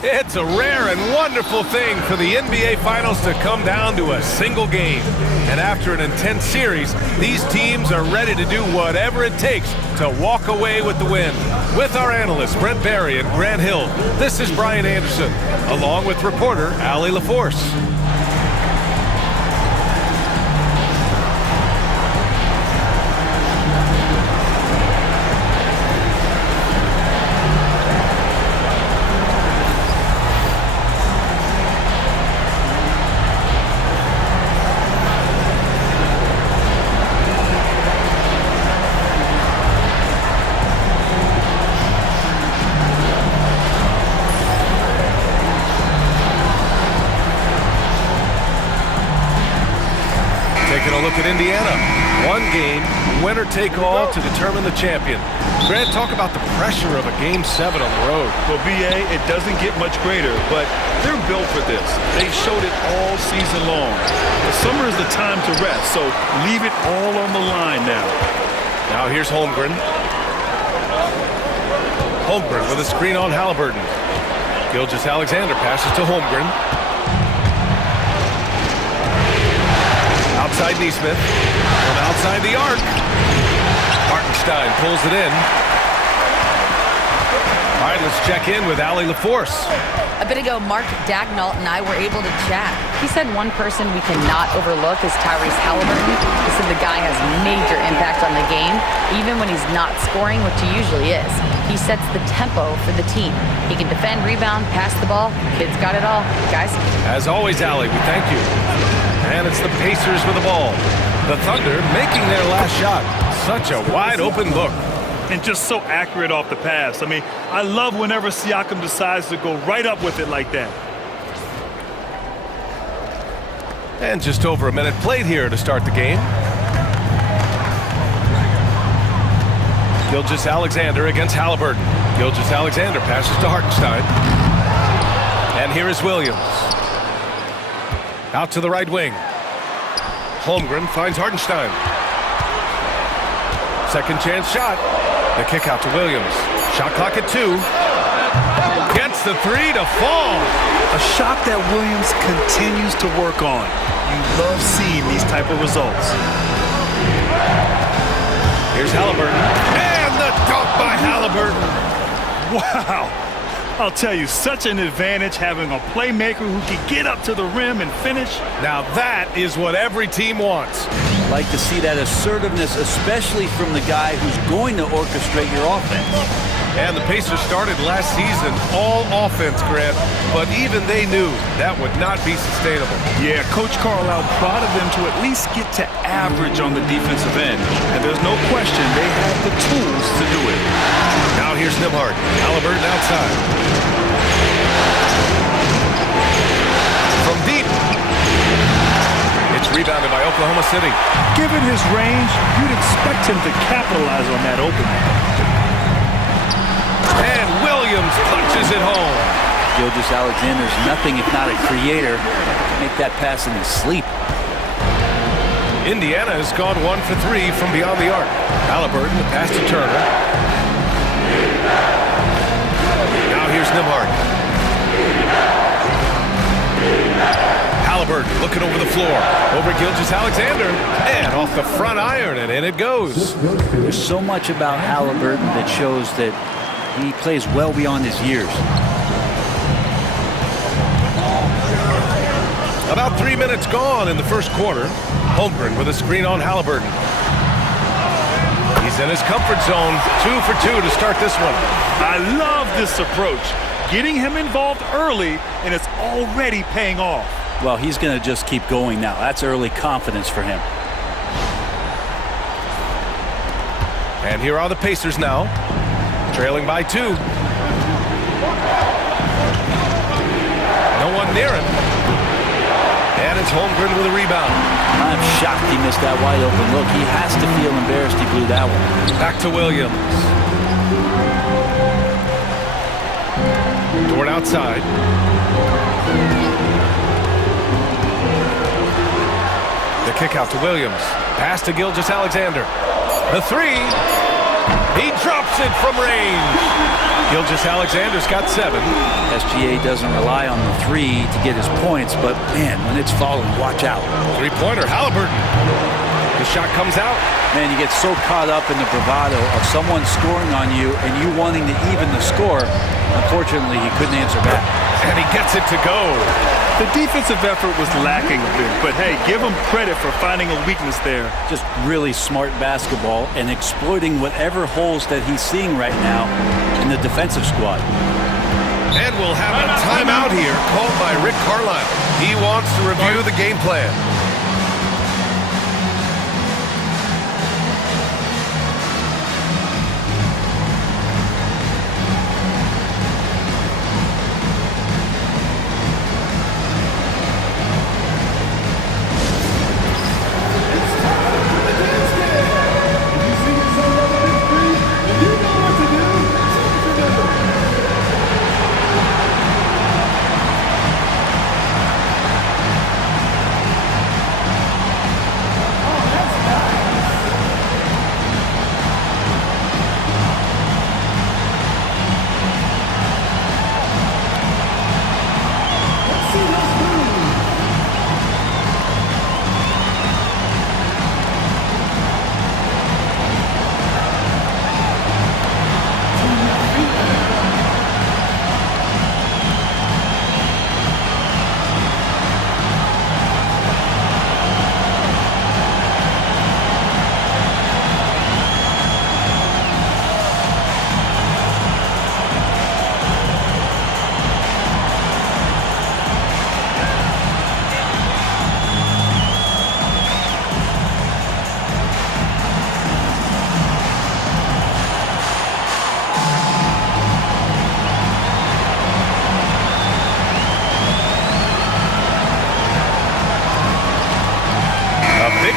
It's a rare and wonderful thing for the NBA Finals to come down to a single game. And after an intense series, these teams are ready to do whatever it takes to walk away with the win. With our analysts, Brent Barry and Grant Hill, this is Brian Anderson, along with reporter Allie LaForce. Taking a look at Indiana. One game, winner take all to determine the champion. Grant, talk about the pressure of a Game 7 on the road. Well, BA, it doesn't get much greater, but they're built for this. They've showed it all season long. The summer is the time to rest, so leave it all on the line now. Now here's Holmgren. Holmgren with a screen on Halliburton. Gilgeous-Alexander passes to Holmgren. Outside Neesmith, from outside the arc. Hartenstein pulls it in. All right, let's check in with Allie LaForce. A bit ago, Mark Dagnall and I were able to chat. He said one person we cannot overlook is Tyrese Halliburton. He said the guy has major impact on the game, even when he's not scoring, which he usually is. He sets the tempo for the team. He can defend, rebound, pass the ball. Kid's got it all. Guys? As always, Allie, we thank you. And it's the Pacers with the ball. The Thunder making their last shot. Such a wide open look. And just so accurate off the pass. I mean, I love whenever Siakam decides to go right up with it like that. And just over a minute played here to start the game. Gilgeous-Alexander against Halliburton. Gilgeous-Alexander passes to Hartenstein. And here is Williams. Out to the right wing. Holmgren finds Hartenstein. Second chance shot. The kick out to Williams. Shot clock at 2. Gets the 3 to fall. A shot that Williams continues to work on. You love seeing these type of results. Here's Halliburton. And the dunk by Halliburton. Wow. I'll tell you, such an advantage having a playmaker who can get up to the rim and finish. Now that is what every team wants. Like to see that assertiveness, especially from the guy who's going to orchestrate your offense. And the Pacers started last season all offense, Grant, but even they knew that would not be sustainable. Yeah, Coach Carlisle prodded them to at least get to average on the defensive end. And there's no question they have the tools to do it. Now here's Nembhard. Halliburton outside. From deep. It's rebounded by Oklahoma City. Given his range, you'd expect him to capitalize on that opening. And Williams punches it home. Gilgeous-Alexander's nothing if not a creator. Make that pass in his sleep. Indiana has gone 1 for 3 from beyond the arc. Halliburton, the pass to Turner. Now here's Nembhard. Halliburton looking over the floor. Over Gilgeous-Alexander. And off the front iron, and in it goes. There's so much about Halliburton that shows that he plays well beyond his years. About 3 minutes gone in the first quarter. Holmgren with a screen on Halliburton. He's in his comfort zone. 2 for 2 to start this one. I love this approach. Getting him involved early, and it's already paying off. Well, he's going to just keep going now. That's early confidence for him. And here are the Pacers now, trailing by 2. No one near him. And it's Holmgren with a rebound. I'm shocked he missed that wide open look. He has to feel embarrassed he blew that one. Back to Williams. Dort outside. The kick out to Williams. Pass to Gilgeous-Alexander. The 3. He drops it from range. Gilgeous-Alexander's got 7. SGA doesn't rely on the 3 to get his points, but man, when it's falling, watch out. Three-pointer, Halliburton. The shot comes out. Man, you get so caught up in the bravado of someone scoring on you and you wanting to even the score. Unfortunately, he couldn't answer back. And he gets it to go. The defensive effort was lacking a bit, but hey, give him credit for finding a weakness there. Just really smart basketball and exploiting whatever holes that he's seeing right now in the defensive squad. And we'll have a timeout here called by Rick Carlisle. He wants to review the game plan.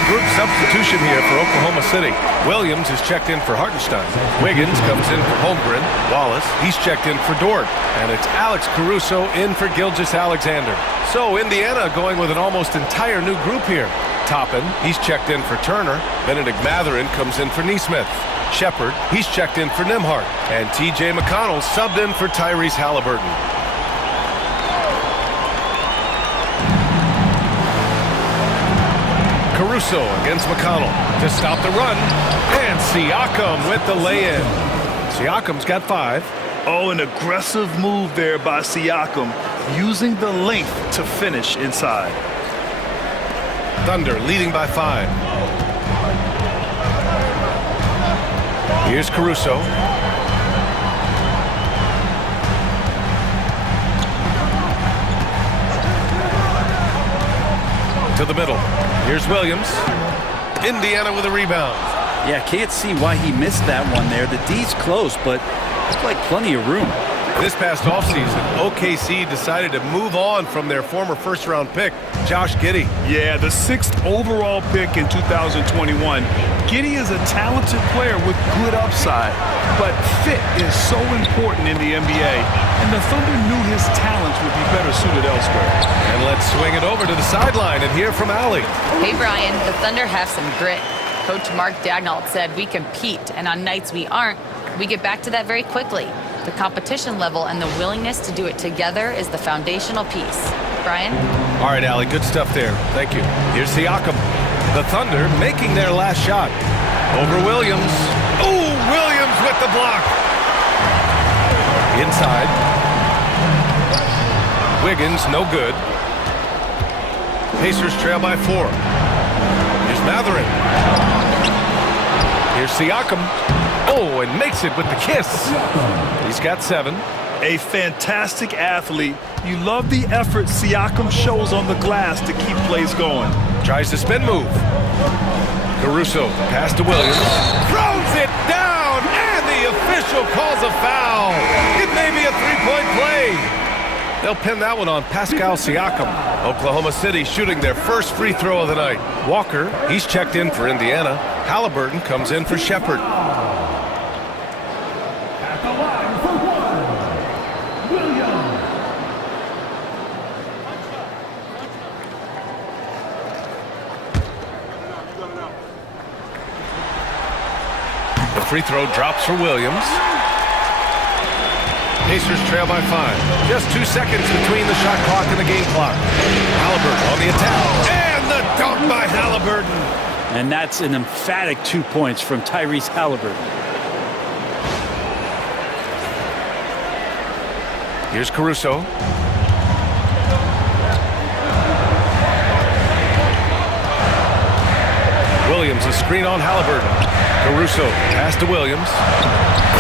Group substitution here for Oklahoma City. Williams is checked in for Hartenstein. Wiggins comes in for Holmgren. Wallace, he's checked in for Dort. And it's Alex Caruso in for Gilgeous-Alexander. So Indiana going with an almost entire new group here. Toppin, he's checked in for Turner. Benedict Mathurin comes in for Nesmith. Shepard, he's checked in for Nembhard. And T.J. McConnell subbed in for Tyrese Halliburton. Caruso against McConnell to stop the run. And Siakam with the lay-in. Siakam's got 5. Oh, an aggressive move there by Siakam, using the length to finish inside. Thunder leading by 5. Here's Caruso. To the middle. Here's Williams. Indiana with a rebound. Yeah, can't see why he missed that one there. The D's close, but looks like plenty of room. This past offseason, OKC decided to move on from their former first-round pick, Josh Giddey. Yeah, the 6th overall pick in 2021. Giddey is a talented player with good upside, but fit is so important in the NBA, and the Thunder knew his talents would be better suited elsewhere. And let's swing it over to the sideline and hear from Allie. Hey, Brian, the Thunder have some grit. Coach Mark Daigneault said we compete, and on nights we aren't, we get back to that very quickly. The competition level and the willingness to do it together is the foundational piece. Brian? All right, Allie, good stuff there. Thank you. Here's Siakam. The Thunder making their last shot. Over Williams. Ooh, Williams with the block. Inside. Wiggins, no good. Pacers trail by 4. Here's Mathurin. Here's Siakam. Oh, and makes it with the kiss. He's got 7. A fantastic athlete. You love the effort Siakam shows on the glass to keep plays going. Tries the spin move. Caruso, pass to Williams. Throws it down, and the official calls a foul. It may be a three-point play. They'll pin that one on Pascal Siakam. Oklahoma City shooting their first free throw of the night. Walker, he's checked in for Indiana. Halliburton comes in for Shepard. free throw drops for Williams. Pacers trail by 5. Just 2 seconds between the shot clock and the game clock. Halliburton on the attack. And the dunk by Halliburton. And that's an emphatic 2 points from Tyrese Halliburton. Here's Caruso. Williams, a screen on Halliburton. Caruso, pass to Williams.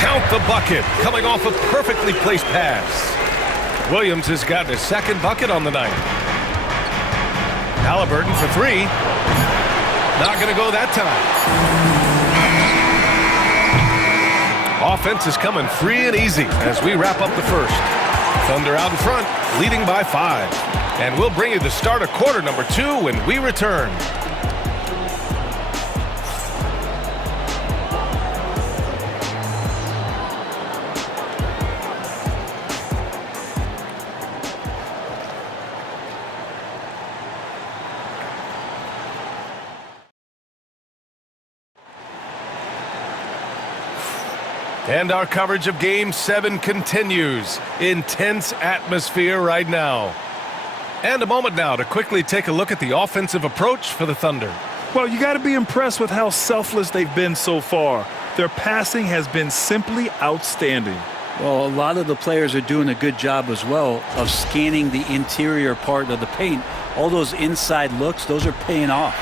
Count the bucket, coming off a perfectly placed pass. Williams has gotten his second bucket on the night. Halliburton for 3. Not going to go that time. Offense is coming free and easy as we wrap up the first. Thunder out in front, leading by 5. And we'll bring you the start of quarter number 2 when we return. And our coverage of Game 7 continues. Intense atmosphere right now. And a moment now to quickly take a look at the offensive approach for the Thunder. Well, you got to be impressed with how selfless they've been so far. Their passing has been simply outstanding. Well, a lot of the players are doing a good job as well of scanning the interior part of the paint. All those inside looks, those are paying off.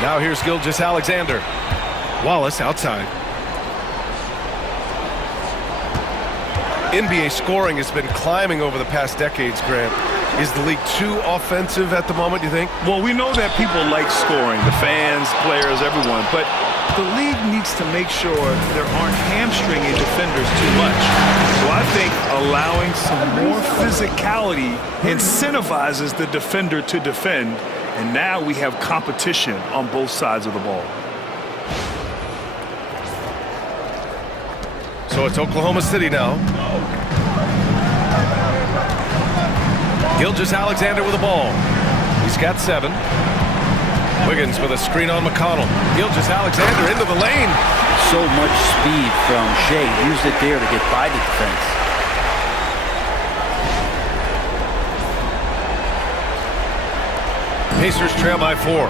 Now here's Gilgeous-Alexander. Wallace outside. NBA scoring has been climbing over the past decades, Grant. Is the league too offensive at the moment, you think? Well, we know that people like scoring, the fans, players, everyone, but the league needs to make sure there aren't hamstringing defenders too much. So I think allowing some more physicality incentivizes the defender to defend, and now we have competition on both sides of the ball. So it's Oklahoma City now. Gilgeous-Alexander with the ball. He's got 7. Wiggins with a screen on McConnell. Gilgeous-Alexander into the lane. So much speed from Shea. Used it there to get by the defense. Pacers trail by 4.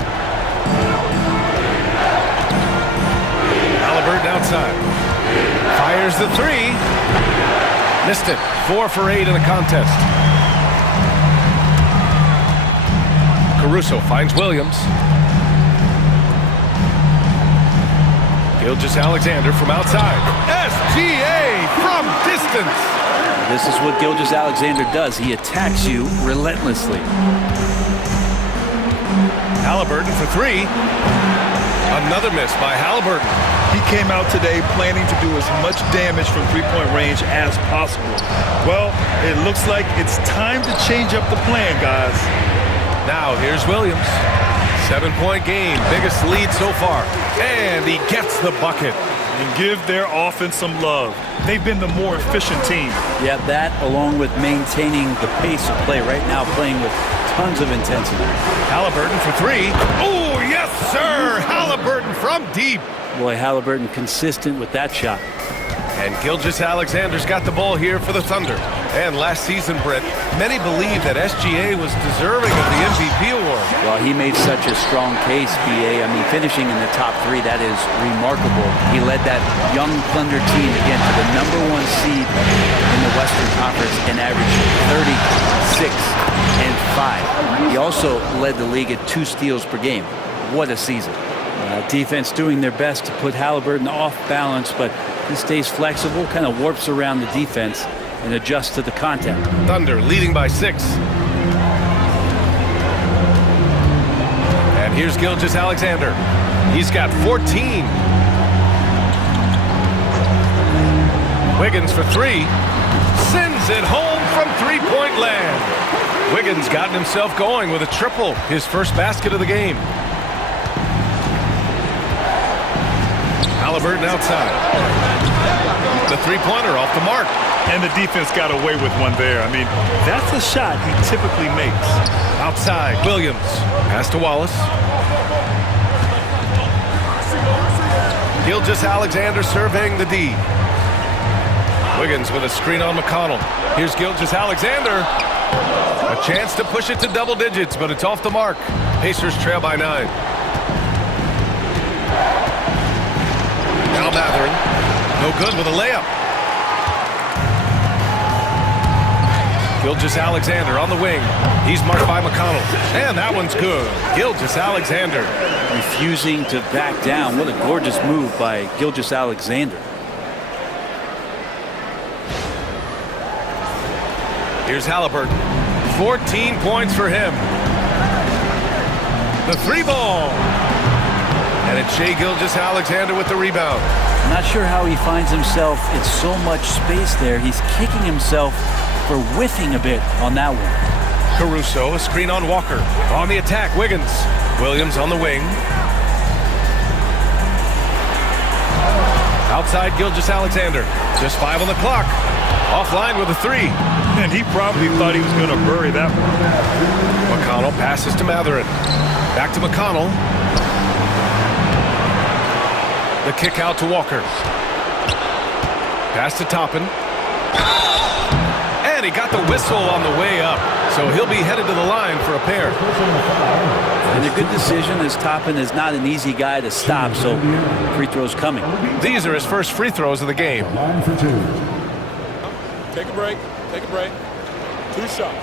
Halliburton outside. Fires the 3. Missed it. 4 for 8 in the contest. Caruso finds Williams. Gilgeous-Alexander from outside. SGA from distance. This is what Gilgeous-Alexander does. He attacks you relentlessly. Halliburton for 3. Another miss by Halliburton. He came out today planning to do as much damage from three-point range as possible. Well, it looks like it's time to change up the plan, guys. Now here's Williams. 7-point game, biggest lead so far. And he gets the bucket. And give their offense some love. They've been the more efficient team. Yeah, that along with maintaining the pace of play. Right now playing with tons of intensity. Halliburton for 3. Oh, yes, sir! Halliburton from deep. Boy, Halliburton consistent with that shot. And Gilgeous-Alexander's got the ball here for the Thunder. And last season, Brett, many believe that SGA was deserving of the MVP award. Well, he made such a strong case, B.A. I mean, finishing in the top 3, that is remarkable. He led that young Thunder team again to the #1 seed in the Western Conference and averaged 36 and 5. He also led the league at 2 steals per game. What a season. Defense doing their best to put Halliburton off balance, but he stays flexible, kind of warps around the defense and adjusts to the contact. Thunder leading by 6. And here's Gilgeous-Alexander. He's got 14. Wiggins for 3. Sends it home from three-point land. Wiggins gotten himself going with a triple, his first basket of the game. Halliburton outside. The three-pointer off the mark. And the defense got away with one there. I mean, that's a shot he typically makes. Outside, Williams. Pass to Wallace. Gilgeous-Alexander surveying the D. Wiggins with a screen on McConnell. Here's Gilgeous-Alexander. A chance to push it to double digits, but it's off the mark. Pacers trail by 9. Now Mathurin. No good with a layup. Gilgeous-Alexander on the wing. He's marked by McConnell. And that one's good. Gilgeous-Alexander. Refusing to back down. What a gorgeous move by Gilgeous-Alexander. Here's Halliburton. 14 points for him. The 3 ball. And it's Shai Gilgeous-Alexander with the rebound. I'm not sure how he finds himself in so much space there. He's kicking himself for whiffing a bit on that one. Caruso, a screen on Walker. On the attack, Wiggins. Williams on the wing. Outside Gilgeous-Alexander. Just 5 on the clock. Offline with a 3. And he probably thought he was going to bury that one. McConnell passes to Mathurin. Back to McConnell. The kick out to Walker. Pass to Toppin. And he got the whistle on the way up. So he'll be headed to the line for a pair. And a good decision, as Toppin is not an easy guy to stop, so free throws coming. These are his first free throws of the game. Line for 2. Take a break. Take a break. 2 shots.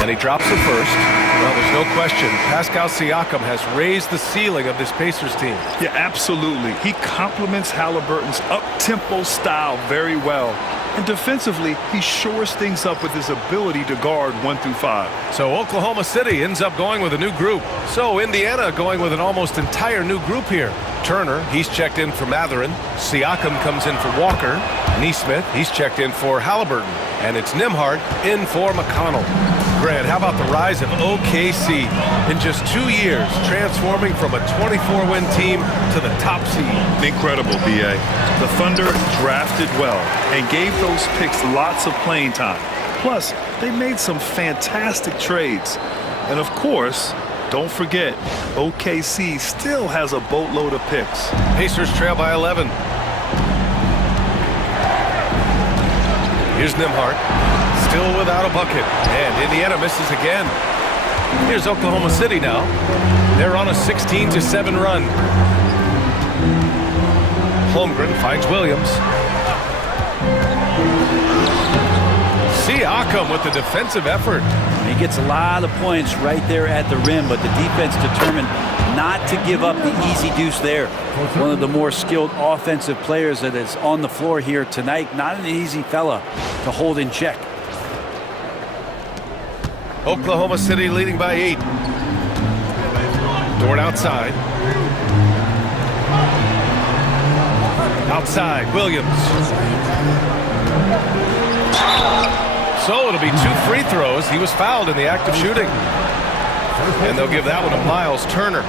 And he drops the first. Well, there's no question. Pascal Siakam has raised the ceiling of this Pacers team. Yeah, absolutely. He complements Halliburton's up-tempo style very well. And defensively, he shores things up with his ability to guard 1 through 5. So Oklahoma City ends up going with a new group. So Indiana going with an almost entire new group here. Turner, he's checked in for Mathurin. Siakam comes in for Walker. Nesmith, he's checked in for Halliburton. And it's Nembhard in for McConnell. Grant, how about the rise of OKC? In just 2 years, transforming from a 24-win team to the top seed. Incredible, B.A. The Thunder drafted well and gave those picks lots of playing time. Plus, they made some fantastic trades. And of course, don't forget, OKC still has a boatload of picks. Pacers trail by 11. Here's Nembhard. Still without a bucket. And Indiana misses again. Here's Oklahoma City now. They're on a 16-7 run. Holmgren finds Williams. Siakam with the defensive effort. He gets a lot of points right there at the rim, but the defense determined not to give up the easy deuce there. One of the more skilled offensive players that is on the floor here tonight. Not an easy fella to hold in check. Oklahoma City leading by 8. Dort outside. Outside, Williams. So it'll be 2 free throws. He was fouled in the act of shooting. And they'll give that one to Miles Turner.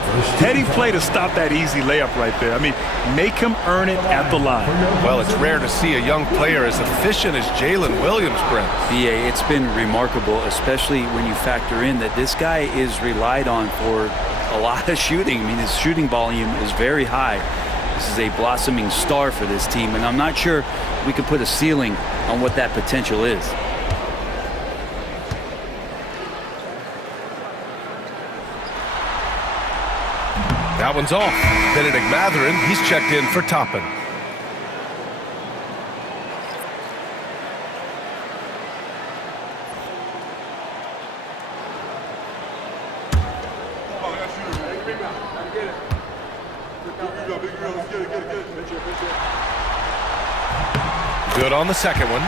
Heady play to stop that easy layup right there. I mean, make him earn it at the line. Well, it's rare to see a young player as efficient as Jalen Williams, Brent. BA, it's been remarkable, especially when you factor in that this guy is relied on for a lot of shooting. I mean, his shooting volume is very high. This is a blossoming star for this team, and I'm not sure we could put a ceiling on what that potential is. That one's off. Benedict Mathurin, he's checked in for Toppin. Good on the second one.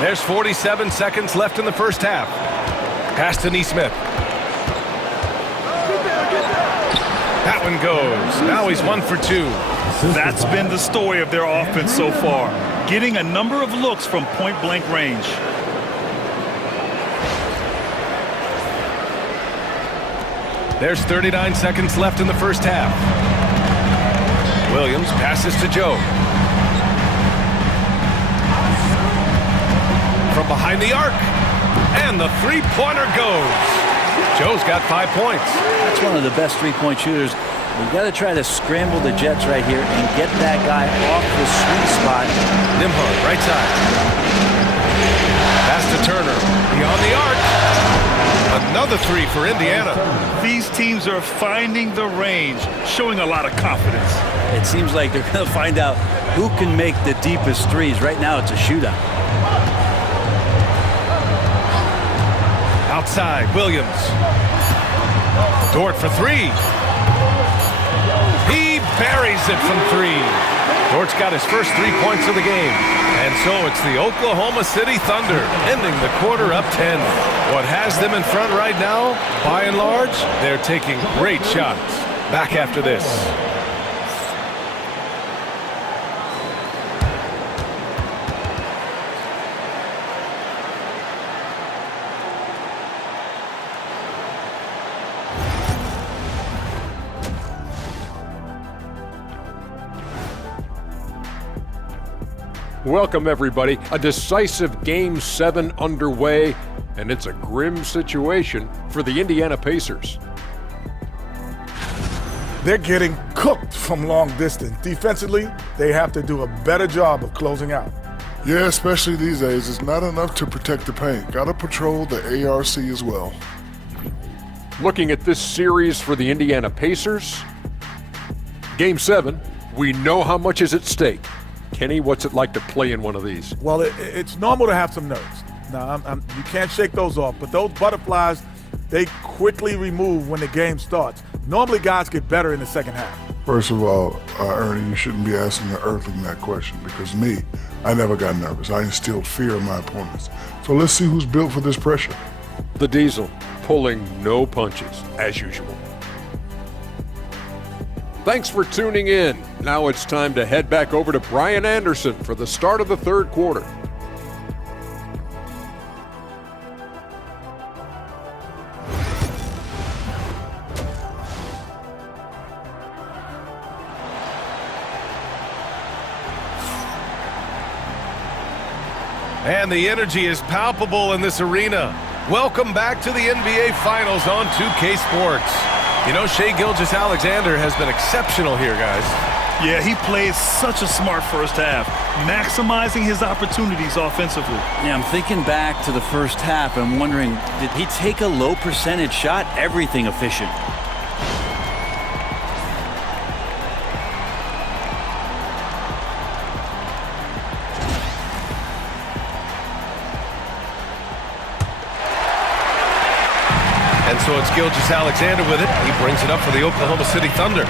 There's 47 seconds left in the first half. Pass to Nesmith. That one goes. Now he's 1 for 2. That's been the story of their offense so far. Getting a number of looks from point-blank range. There's 39 seconds left in the first half. Williams passes to Joe. from behind the arc. And the three-pointer goes. Joe's got 5 points. That's one of the best three-point shooters. We've got to try to scramble the Jets right here and get that guy off the sweet spot. Nimhard, right side. Pass to Turner. Beyond the arc. Another three for Indiana. These teams are finding the range, showing a lot of confidence. It seems like they're going to find out who can make the deepest threes. Right now, it's a shootout. Outside, Williams. Dort for three. He buries it from three. Dort's got his first 3 points of the game. And so it's the Oklahoma City Thunder ending the quarter up 10. What has them in front right now, by and large, they're taking great shots. Back after this. Welcome, everybody. A decisive Game 7 underway, and it's a grim situation for the Indiana Pacers. They're getting cooked from long distance. Defensively, they have to do a better job of closing out. Yeah, especially these days. It's not enough to protect the paint. Got to patrol the ARC as well. Looking at this series for the Indiana Pacers, Game 7, we know how much is at stake. Kenny, what's it like to play in one of these? Well, it's normal to have some nerves. Now, you can't shake those off, but those butterflies, they quickly remove when the game starts. Normally, guys get better in the second half. First of all, Ernie, you shouldn't be asking the Earthling that question because me, I never got nervous. I instilled fear in my opponents. So let's see who's built for this pressure. The Diesel pulling no punches, as usual. Thanks for tuning in. Now it's time to head back over to Brian Anderson for the start of the third quarter. And the energy is palpable in this arena. Welcome back to the NBA Finals on 2K Sports. You know, Shai Gilgeous-Alexander has been exceptional here, guys. Yeah, he played such a smart first half, maximizing his opportunities offensively. Yeah, I'm thinking back to the first half. I'm wondering, did he take a low percentage shot? Everything efficient. And so it's Gilgeous-Alexander with it. He brings it up for the Oklahoma City Thunder.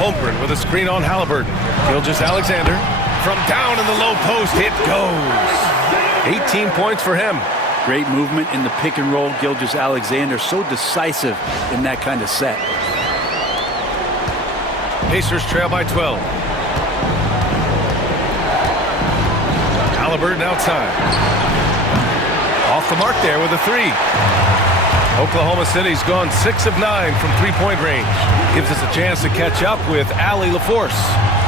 Holmgren with a screen on Halliburton. Gilgeous-Alexander from down in the low post. It goes. 18 points for him. Great movement in the pick and roll. Gilgeous-Alexander so decisive in that kind of set. Pacers trail by 12. Halliburton outside. Off the mark there with a three. Oklahoma City's gone 6 of 9 from three-point range. Gives us a chance to catch up with Allie LaForce.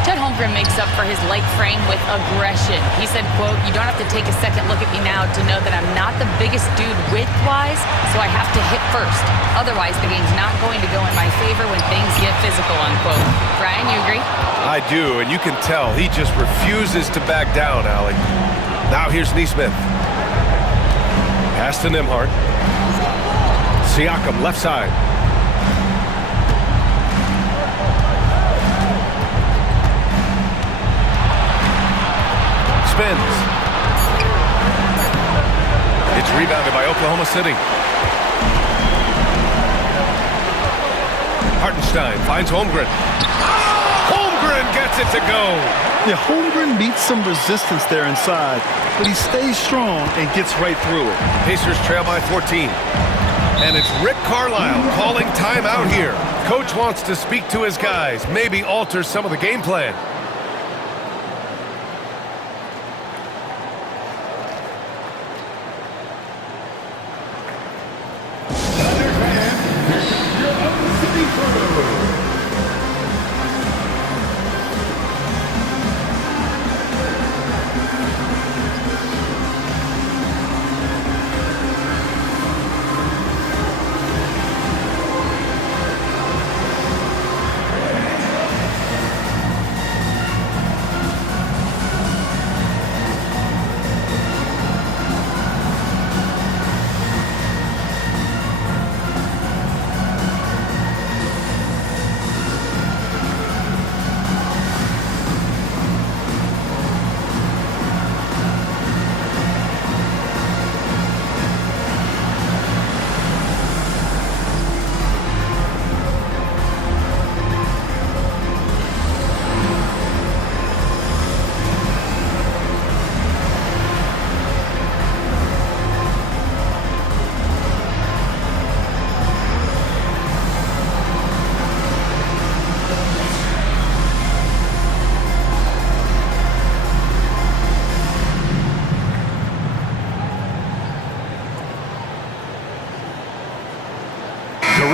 Chet Holmgren makes up for his light frame with aggression. He said, quote, "You don't have to take a second look at me now to know that I'm not the biggest dude width-wise, so I have to hit first. Otherwise, the game's not going to go in my favor when things get physical," unquote. Brian, you agree? I do, and you can tell he just refuses to back down, Allie. Now here's Neesmith. Pass to Nimhard. Siakam, left side. Spins. It's rebounded by Oklahoma City. Hartenstein finds Holmgren. Holmgren gets it to go. Yeah, Holmgren meets some resistance there inside, but he stays strong and gets right through it. Pacers trail by 14. And it's Rick Carlisle calling timeout here. Coach wants to speak to his guys, maybe alter some of the game plan.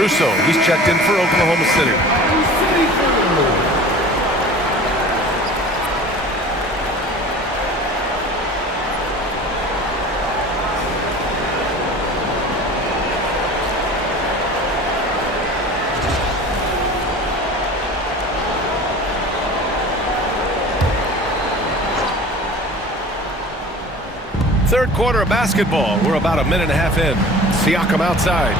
Caruso, he's checked in for Oklahoma City. Third quarter of basketball. We're about a minute and a half in. Siakam outside.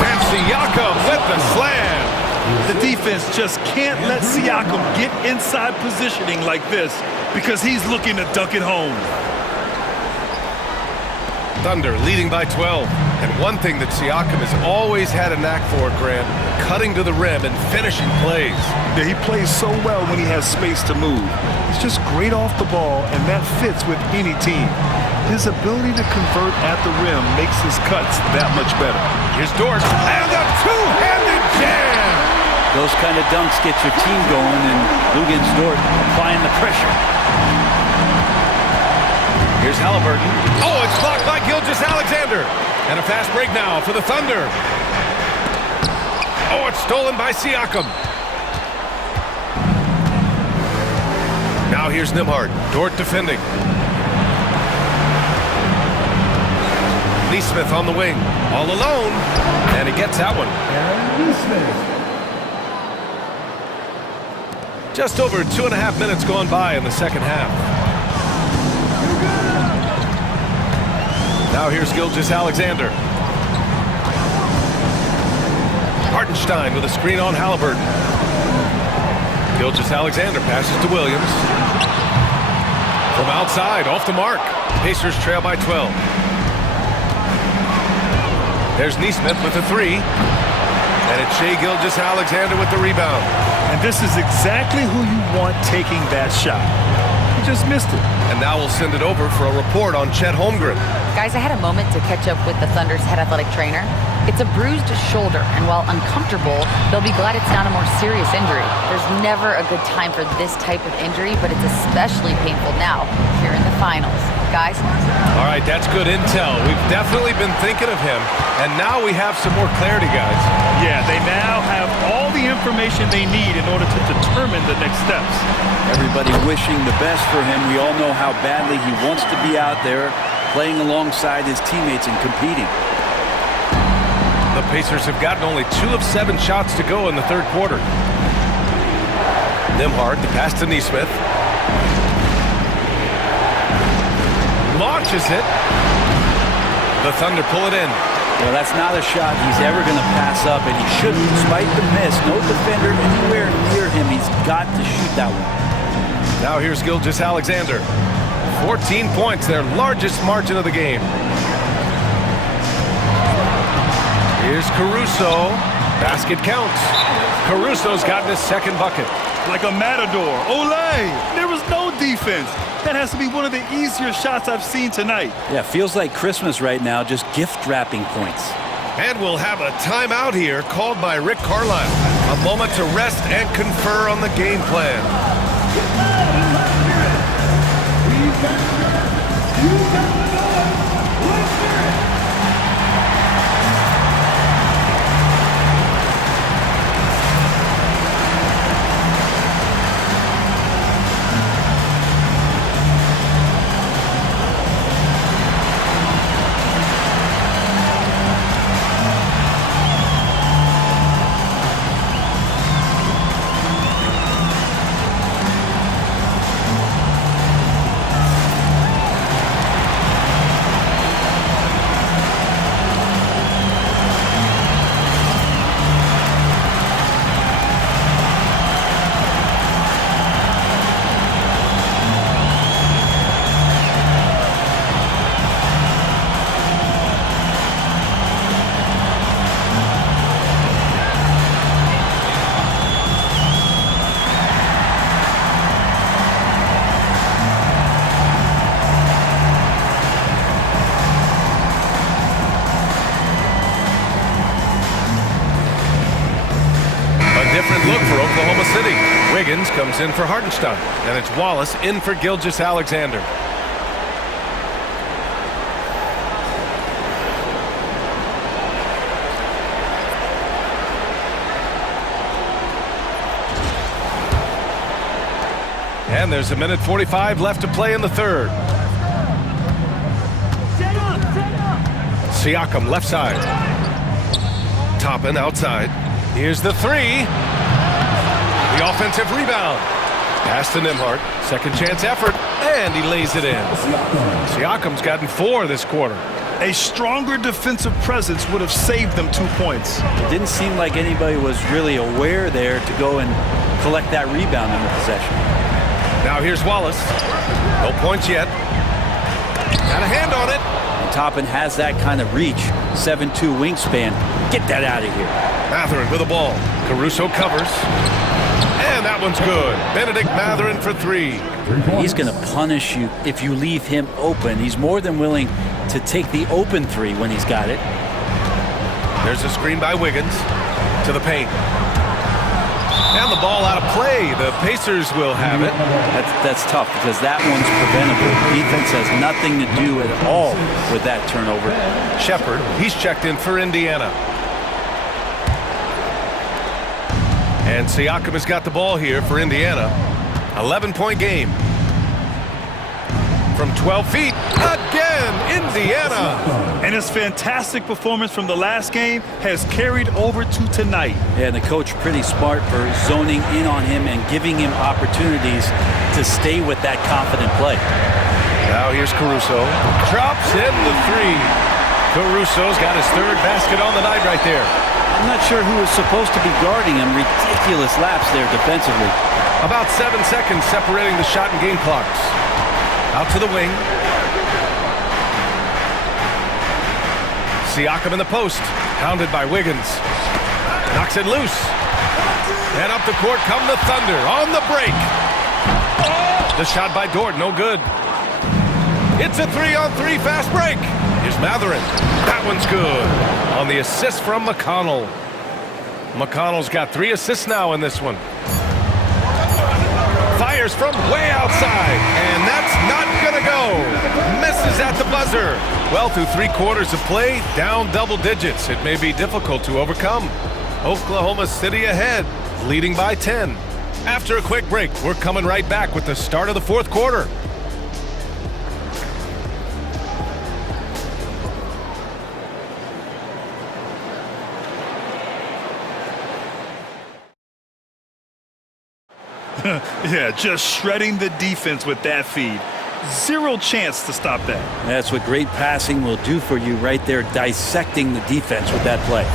And Siakam with the slam. The defense just can't let Siakam get inside positioning like this because he's looking to dunk it home. Thunder leading by 12. And one thing that Siakam has always had a knack for, Grant, cutting to the rim and finishing plays. Yeah, he plays so well when he has space to move. He's just great off the ball, and that fits with any team. His ability to convert at the rim makes his cuts that much better. Here's Dort, and a two-handed jam! Those kind of dunks get your team going, and Luguentz Dort applying the pressure. Here's Halliburton. Oh, it's blocked by Gilgeous-Alexander. And a fast break now for the Thunder. Oh, it's stolen by Siakam. Now here's Nembhard. Dort defending. Nesmith on the wing. All alone. And he gets that one. Just over 2.5 minutes gone by in the second half. Now here's Gilgeous-Alexander. Hartenstein with a screen on Halliburton. Gilgeous-Alexander passes to Williams. From outside, off the mark. Pacers trail by 12. There's Nesmith with a three. And it's Shai Gilgeous-Alexander with the rebound. And this is exactly who you want taking that shot. He just missed it. And now we'll send it over for a report on Chet Holmgren. Guys, I had a moment to catch up with the Thunder's head athletic trainer. It's a bruised shoulder, and while uncomfortable, they'll be glad it's not a more serious injury. There's never a good time for this type of injury, but it's especially painful now, here in the finals. Guys? All right, that's good intel. We've definitely been thinking of him, and now we have some more clarity, guys. Yeah, they now have all the information they need in order to determine the next steps. Everybody wishing the best for him. We all know how badly he wants to be out there, playing alongside his teammates and competing. The Pacers have gotten only 2 of 7 shots to go in the third quarter. Nembhard, the pass to Nesmith. Launches it. The Thunder pull it in. Well, that's not a shot he's ever going to pass up, and he shouldn't, despite the miss. No defender anywhere near him. He's got to shoot that one. Now here's Gilgeous-Alexander. 14 points, their largest margin of the game. Here's Caruso. Basket counts. Caruso's gotten his second bucket. Like a matador. Olay! There was no defense. That has to be one of the easier shots I've seen tonight. Yeah, feels like Christmas right now, just gift wrapping points. And we'll have a timeout here called by Rick Carlisle. A moment to rest and confer on the game plan. Look for Oklahoma City. Wiggins comes in for Hartenstein, and it's Wallace in for Gilgeous-Alexander. And there's 1:45 left to play in the third. Siakam left side. Toppin outside. Here's the three. The offensive rebound. Pass to Nembhard. Second chance effort. And he lays it in. Siakam's gotten 4 this quarter. A stronger defensive presence would have saved them 2 points. It didn't seem like anybody was really aware there to go and collect that rebound in the possession. Now here's Wallace. No points yet. Got a hand on it. And Toppin has that kind of reach. 7'2" wingspan. Get that out of here. Mathurin with the ball. Caruso covers. And that one's good. Benedict Mathurin for 3. He's going to punish you if you leave him open. He's more than willing to take the open 3 when he's got it. There's a screen by Wiggins to the paint. And the ball out of play. The Pacers will have it. That's tough because that one's preventable. Defense has nothing to do at all with that turnover. Shepherd, he's checked in for Indiana. And Siakam has got the ball here for Indiana. 11-point game. From 12 feet, again, Indiana. And his fantastic performance from the last game has carried over to tonight. Yeah, and the coach pretty smart for zoning in on him and giving him opportunities to stay with that confident play. Now here's Caruso. Drops in the 3. Caruso's got his 3rd basket on the night right there. I'm not sure who is supposed to be guarding him. Ridiculous laps there defensively. About 7 seconds separating the shot and game clocks. Out to the wing. Siakam in the post. Hounded by Wiggins. Knocks it loose. And up the court come the Thunder on the break. The shot by Dort, no good. It's a 3-on-3 fast break. Here's Mathurin. That one's good. On the assist from McConnell. McConnell's got 3 assists now in this one. Fires from way outside, and that's not gonna go. Misses at the buzzer. Well, through 3 quarters of play, down double digits. It may be difficult to overcome. Oklahoma City ahead, leading by 10. After a quick break, we're coming right back with the start of the 4th quarter. Yeah, just shredding the defense with that feed. 0 chance to stop that. That's what great passing will do for you right there, dissecting the defense with that play.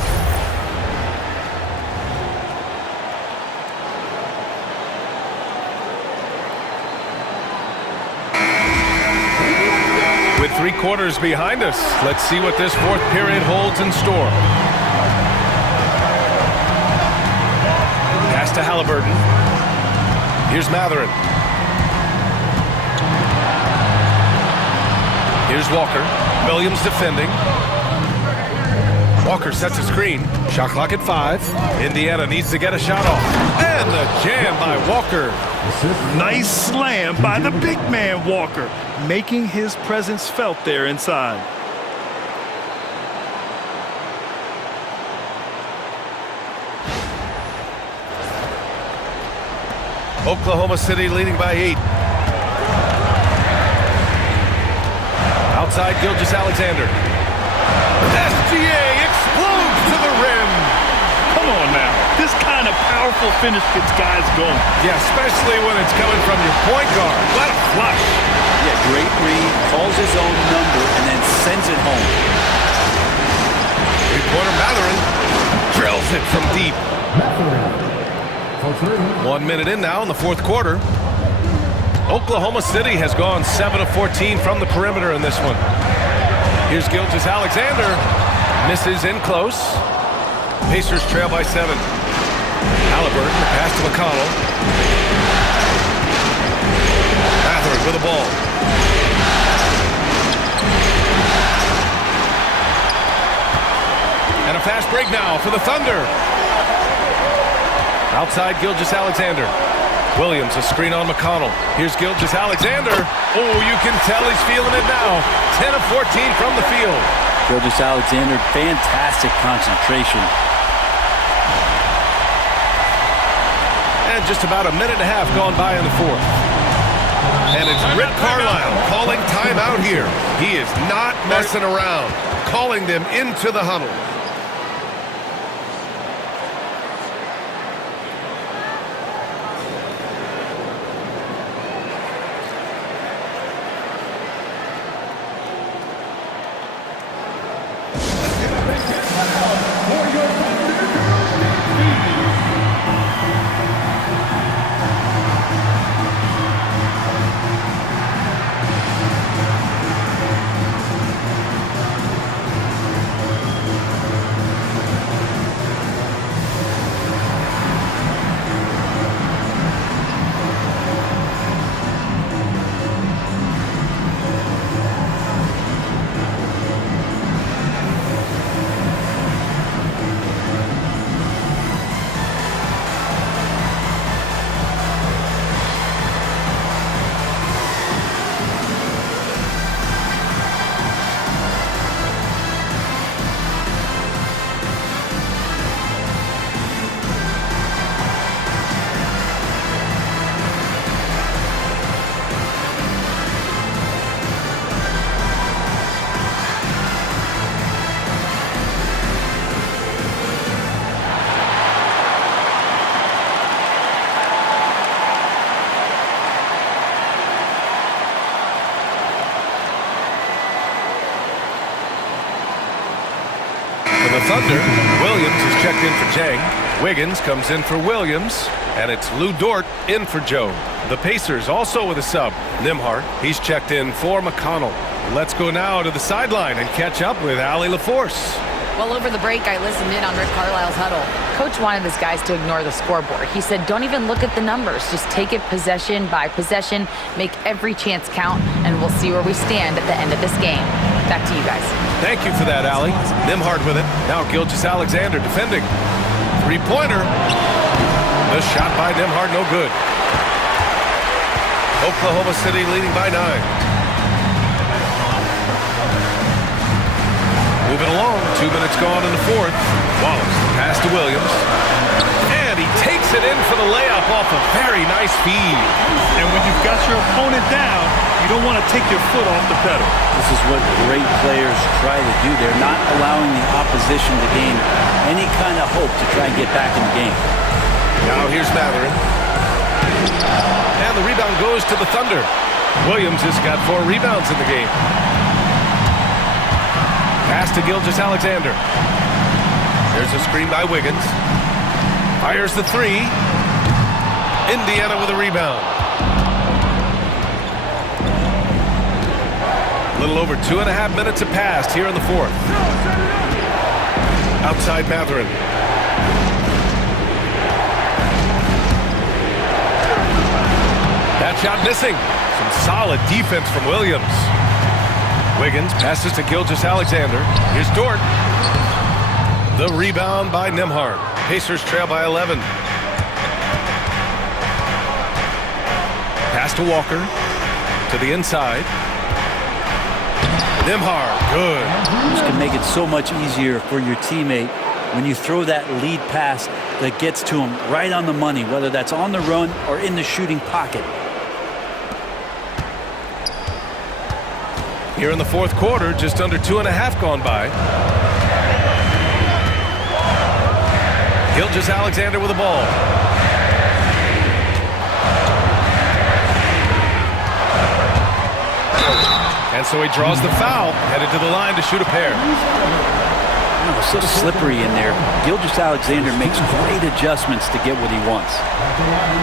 With 3 quarters behind us, let's see what this 4th period holds in store. Pass to Halliburton. Here's Mathurin. Here's Walker. Williams defending. Walker sets a screen. Shot clock at 5. Indiana needs to get a shot off. And the jam by Walker. Nice slam by the big man Walker, making his presence felt there inside. Oklahoma City leading by 8. Outside Gilgeous-Alexander. SGA explodes to the rim. Come on now. This kind of powerful finish gets guys going. Yeah, especially when it's coming from your point guard. What a flush. Yeah, great read, calls his own number, and then sends it home. 3-pointer Mathurin drills it from deep. 1 minute in now in the 4th quarter. Oklahoma City has gone 7 of 14 from the perimeter in this one. Here's Gilgeous-Alexander. Misses in close. Pacers trail by 7. Halliburton, the pass to McConnell. Mathurin with the ball. And a fast break now for the Thunder. Outside Gilgeous-Alexander. Williams, a screen on McConnell. Here's Gilgeous-Alexander. Oh, you can tell he's feeling it now. 10 of 14 from the field. Gilgeous-Alexander, fantastic concentration. And just about a minute and a half gone by in the 4th. And it's Rick Carlisle calling timeout here. He is not messing around, calling them into the huddle. The Thunder, Williams is checked in for Jang. Wiggins comes in for Williams, and it's Lou Dort in for Joe. The Pacers also with a sub. Nembhard, he's checked in for McConnell. Let's go now to the sideline and catch up with Allie LaForce. Well, over the break, I listened in on Rick Carlisle's huddle. Coach wanted his guys to ignore the scoreboard. He said, don't even look at the numbers. Just take it possession by possession, make every chance count, and we'll see where we stand at the end of this game. Back to you guys. Thank you for that, Allie. Nembhard with it. Now Gilgeous-Alexander defending. Three-pointer. The shot by Nembhard, no good. Oklahoma City leading by 9. Moving along, 2 minutes gone in the fourth. Wallace, pass to Williams. And he takes it in for the layup off a very nice feed. And when you've got your opponent down, you don't want to take your foot off the pedal. This is what great players try to do. They're not allowing the opposition to gain any kind of hope to try and get back in the game. Now here's Matherin. And the rebound goes to the Thunder. Williams has got 4 rebounds in the game. Pass to Gilgeous-Alexander. There's a screen by Wiggins. Fires the 3. Indiana with a rebound. A little over 2.5 minutes have passed here in the fourth. Outside Matherin. That shot missing. Some solid defense from Williams. Wiggins passes to Gilgeous-Alexander. Here's Dort. The rebound by Nembhard. Pacers trail by 11. Pass to Walker. To the inside. Nembhard, good. This can make it so much easier for your teammate when you throw that lead pass that gets to him right on the money, whether that's on the run or in the shooting pocket. Here in the fourth quarter, just under 2.5 gone by. Gilgeous-Alexander with the ball. And so he draws the foul, headed to the line to shoot a pair. Oh, so slippery in there. Gilgeous-Alexander makes great adjustments to get what he wants.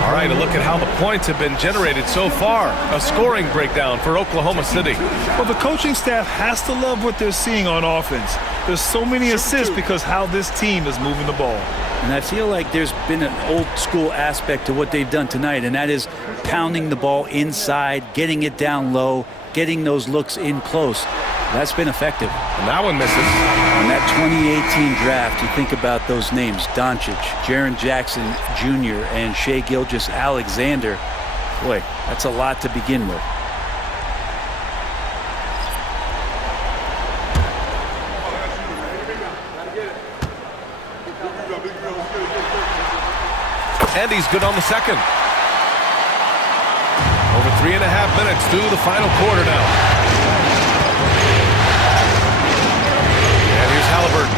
All right, a look at how the points have been generated so far. A scoring breakdown for Oklahoma City. Well, the coaching staff has to love what they're seeing on offense. There's so many assists because how this team is moving the ball. And I feel like there's been an old school aspect to what they've done tonight, and that is pounding the ball inside, getting it down low, getting those looks in close. That's been effective. And that one misses. In that 2018 draft, you think about those names, Doncic, Jaren Jackson Jr., and Shai Gilgeous-Alexander. Boy, that's a lot to begin with. And he's good on the second. Over 3.5 minutes through the final quarter now. And here's Halliburton.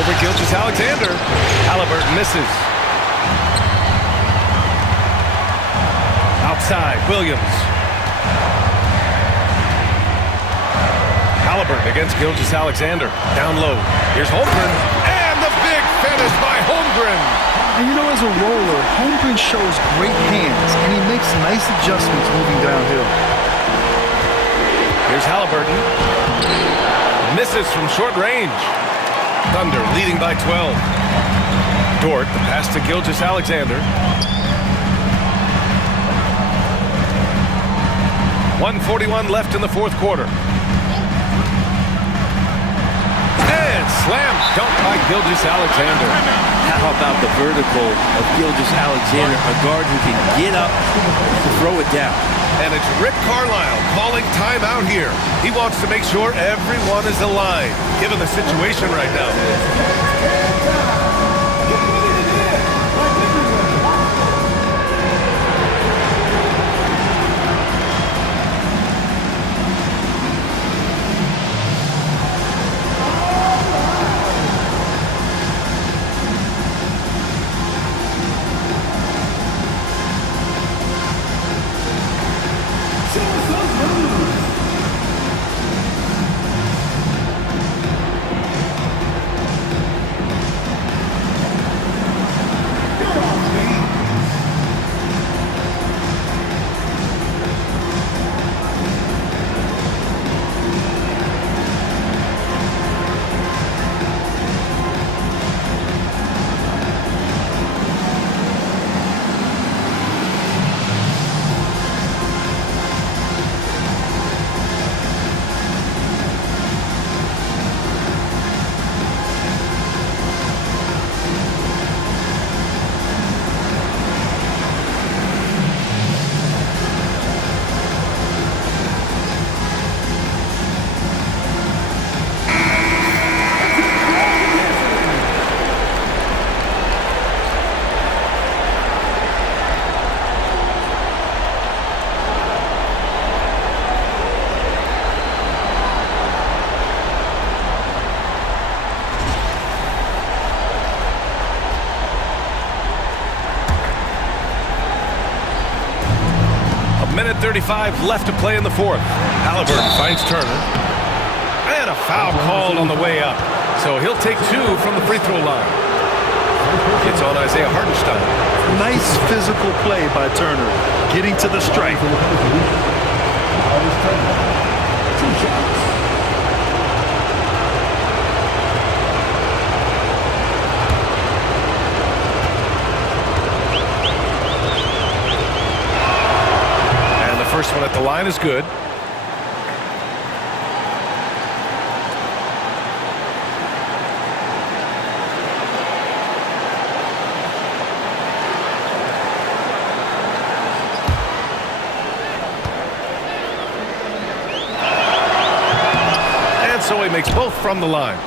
Over Gilgeous-Alexander. Halliburton misses. Outside, Williams. Halliburton against Gilgeous-Alexander. Down low. Here's Holmgren. And the big finish by Holmgren. And you know, as a roller, Holmgren shows great hands, and he makes nice adjustments moving downhill. Here's Halliburton. Misses from short range. Thunder leading by 12. Dort, the pass to Gilgeous-Alexander. 1:41 left in the fourth quarter. And slam dunk by Gilgeous-Alexander. How about the vertical of Gilgeous-Alexander, a guard who can get up to throw it down. And it's Rick Carlisle calling timeout here. He wants to make sure everyone is aligned, given the situation right now. Minute 35 left to play in the fourth. Halliburton finds Turner. And a foul called on the way up. So he'll take 2 from the free throw line. It's on Isaiah Hartenstein. Nice physical play by Turner, getting to the stripe. First one at the line is good. And so he makes both from the line.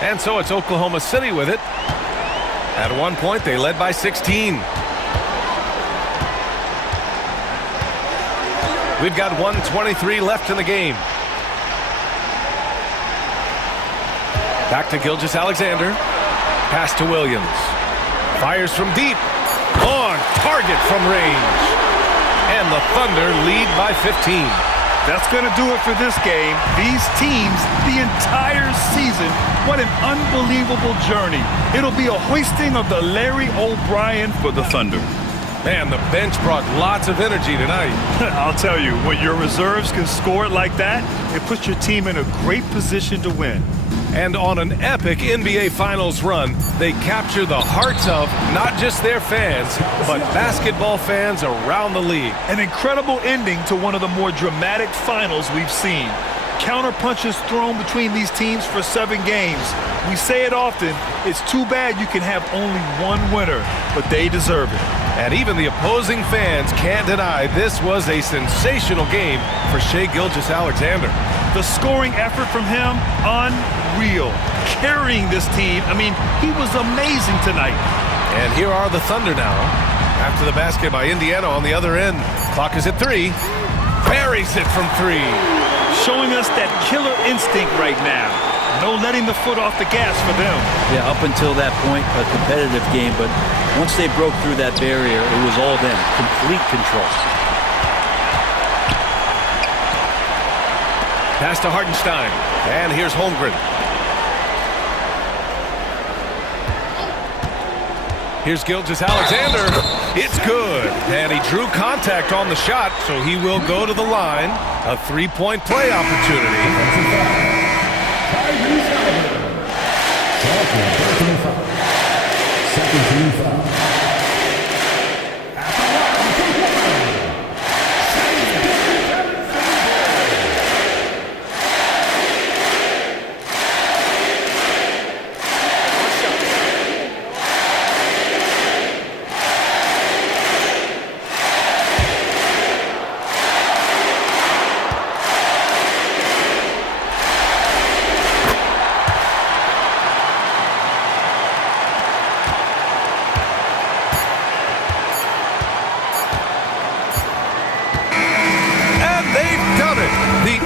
And so it's Oklahoma City with it. At one point, they led by 16. We've got 1:23 left in the game. Back to Gilgeous-Alexander. Pass to Williams. Fires from deep. On target from range. And the Thunder lead by 15. That's going to do it for this game. These teams, the entire season, what an unbelievable journey. It'll be a hoisting of the Larry O'Brien for the Thunder. Man, the bench brought lots of energy tonight. I'll tell you, when your reserves can score it like that, it puts your team in a great position to win. And on an epic NBA Finals run, they capture the hearts of not just their fans, but basketball fans around the league. An incredible ending to one of the more dramatic finals we've seen. Counter punches thrown between these teams for 7 games. We say it often, it's too bad you can have only one winner, but they deserve it. And even the opposing fans can't deny this was a sensational game for Shai Gilgeous-Alexander. The scoring effort from him, unreal. Carrying this team, I mean, he was amazing tonight. And here are the Thunder now. After the basket by Indiana on the other end. Clock is at 3. Buries it from 3. Showing us that killer instinct right now. No letting the foot off the gas for them. Yeah, up until that point, a competitive game, but once they broke through that barrier, it was all them. Complete control. Pass to Hartenstein. And here's Holmgren. Here's Gilgeous-Alexander. It's good. And he drew contact on the shot, so he will go to the line. A three-point play opportunity.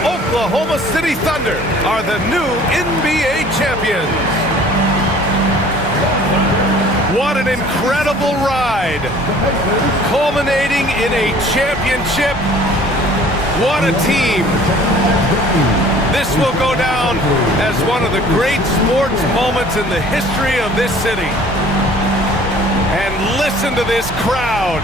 Oklahoma City Thunder are the new NBA champions. What an incredible ride, culminating in a championship. What a team. This will go down as one of the great sports moments in the history of this city. And listen to this crowd.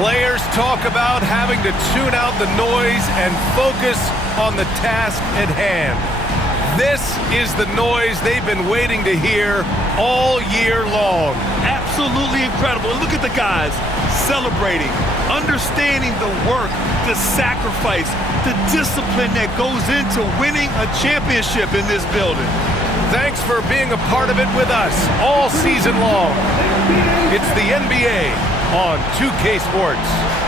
Players talk about having to tune out the noise and focus on the task at hand. This is the noise they've been waiting to hear all year long. Absolutely incredible. Look at the guys celebrating, understanding the work, the sacrifice, the discipline that goes into winning a championship in this building. Thanks for being a part of it with us all season long. It's the NBA on 2K Sports.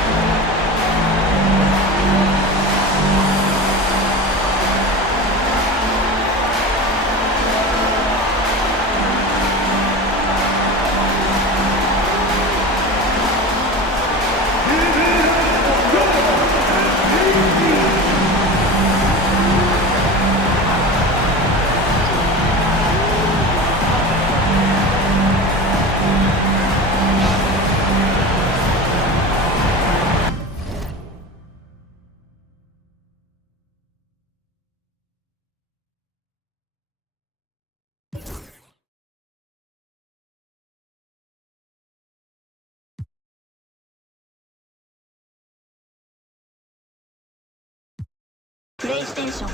PlayStation